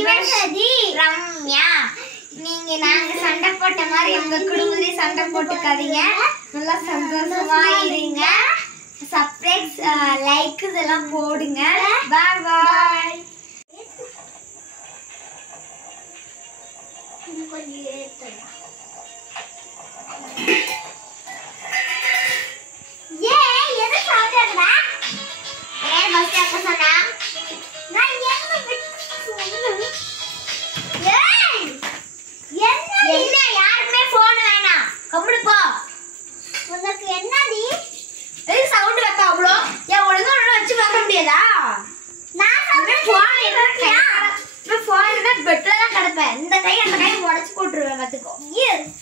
சிவசதி ரம்யா. நீங்க நாங்க சண்டை போட்ட மாதிரி உங்க குடும்பத்திலே சண்டை போட்டுக்காதீங்க. நல்லா சந்தோஷமா இருங்க. சப்ஸ்கிரைப் லைக் இதெல்லாம் போடுங்க. பாய் பாய். கொஞ்சம் ஏத்தலாம்.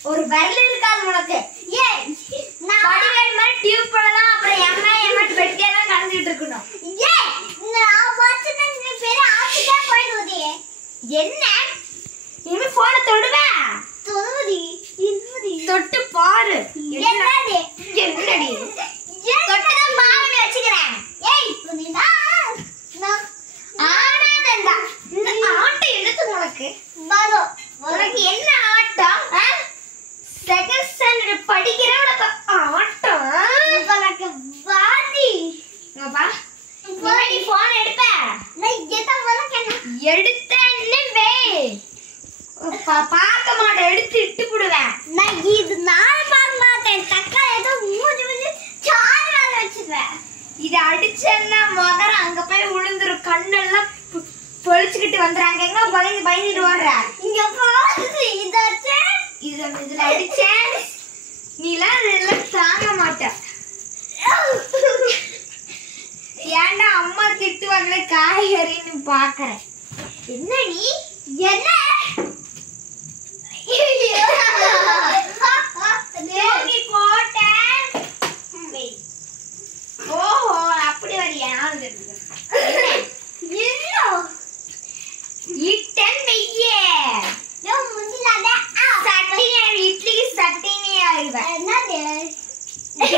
ஒரு விரல் இருக்காது உனக்கு. டியூப் போடலாம். அப்புறம் எம்மா பெட்டியா தான் கடந்துட்டு இருக்கணும். என்ன இனிமே போன தொடுவேன். தொட்டு பாரு. என்னடி தொட்டுதான் பாருன்னு வச்சுக்கிறேன். ஆனாதண்டா இந்த ஆட்டம் எடுத்து உனக்கு என்ன ஆட்டம்? செகண்ட் ஸ்டாண்டர்ட் படிக்கிற உனக்கு ஆட்டம். உனக்கு வாதி நீ போன் எடுப்ப. எடுத்தேன்னு வே பார்க்க மாட்டேன். எடுத்து இட்டு போடுவேன். நான் இது நான் பார்க்க மாட்டேன். தக்கா ஏதோ மூஞ்சி சாறு வேலை வச்சிருவேன். இது அடிச்சேன்னா மகர அங்க போய் விழுந்துரும். கண்ணெல்லாம் பொழிச்சுக்கிட்டு வந்துறாங்க. எங்க பயந்துட்டு ஓடுற. இங்க பாரு இதாச்சே. இதுல அடிச்சேன். நீலாம் இதெல்லாம் தாங்க மாட்ட. ஏன்டா அம்மா திட்டுவாங்களே காய்கறின்னு பாக்குறேன். என்ன நீ என்ன போட்டேன். ஓஹோ அப்படி வரியா? இட்டன் வெய்யே இட்லி சட்டினே ஆயிடுவேன்.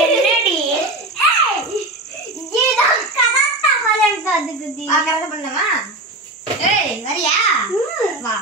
என்னடி பண்ணலாமா? ஏய் வரியா? வா.